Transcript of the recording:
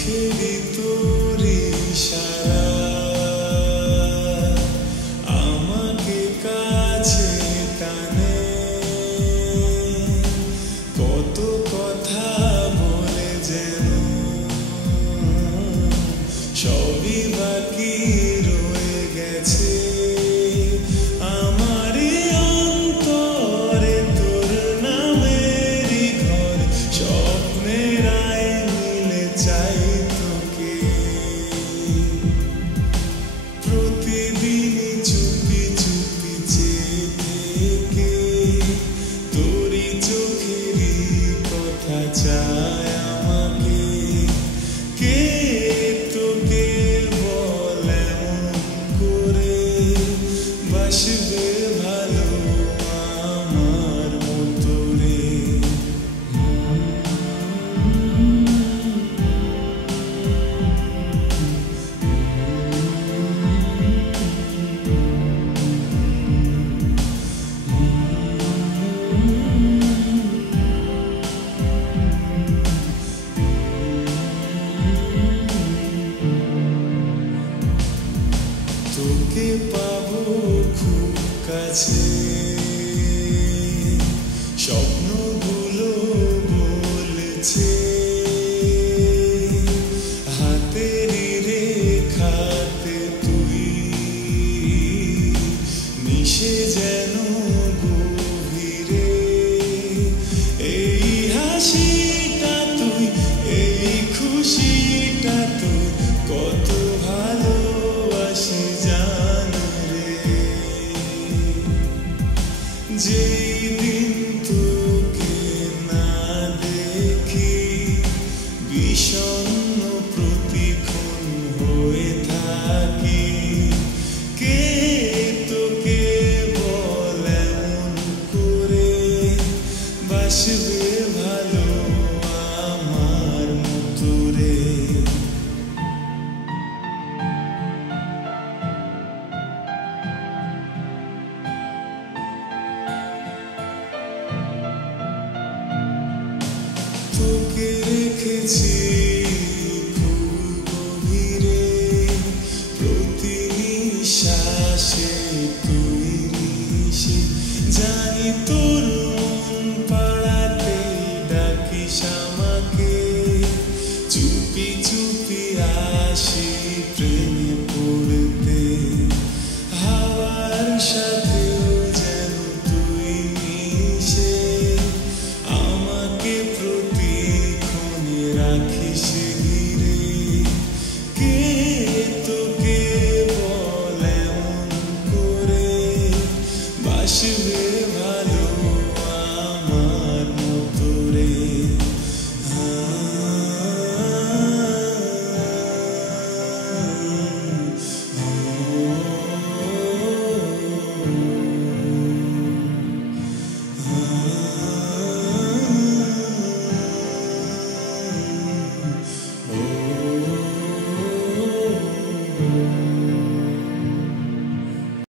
চোখেরই তোর ইশারা আমাকে কাছে টানে, কত কথা বলে যেন সবই বাকি রয়ে গেছে। আমারই অন্তরে তোর নামেরই ঘর, স্বপ্নের আয় মিলে চাই তোকে। প্রতিদিনই চুপি চুপি চেয়ে থেকে তোরই চোখেরই কথা চায় আমাকে। কে তোকে বলে এমন করে বাসবে ভালো আমার মতো রে। তোকে পাবো খুব কাছে, স্বপ্নগুলো বলছে হাতেরই রেখাতে তুই মিশে যেন গভীরে। এই হাসিটা তুই, এই খুশিটা তুই, কত ভালোবাসি জান রে। যেই দিন তোকে না দেখি বিষণ্ণ প্রতিক্ষণ হয়ে থাকি। কে তোকে বলে এমন করে বাসবে ভালো আমার মতো রে। তোকে রেখেছি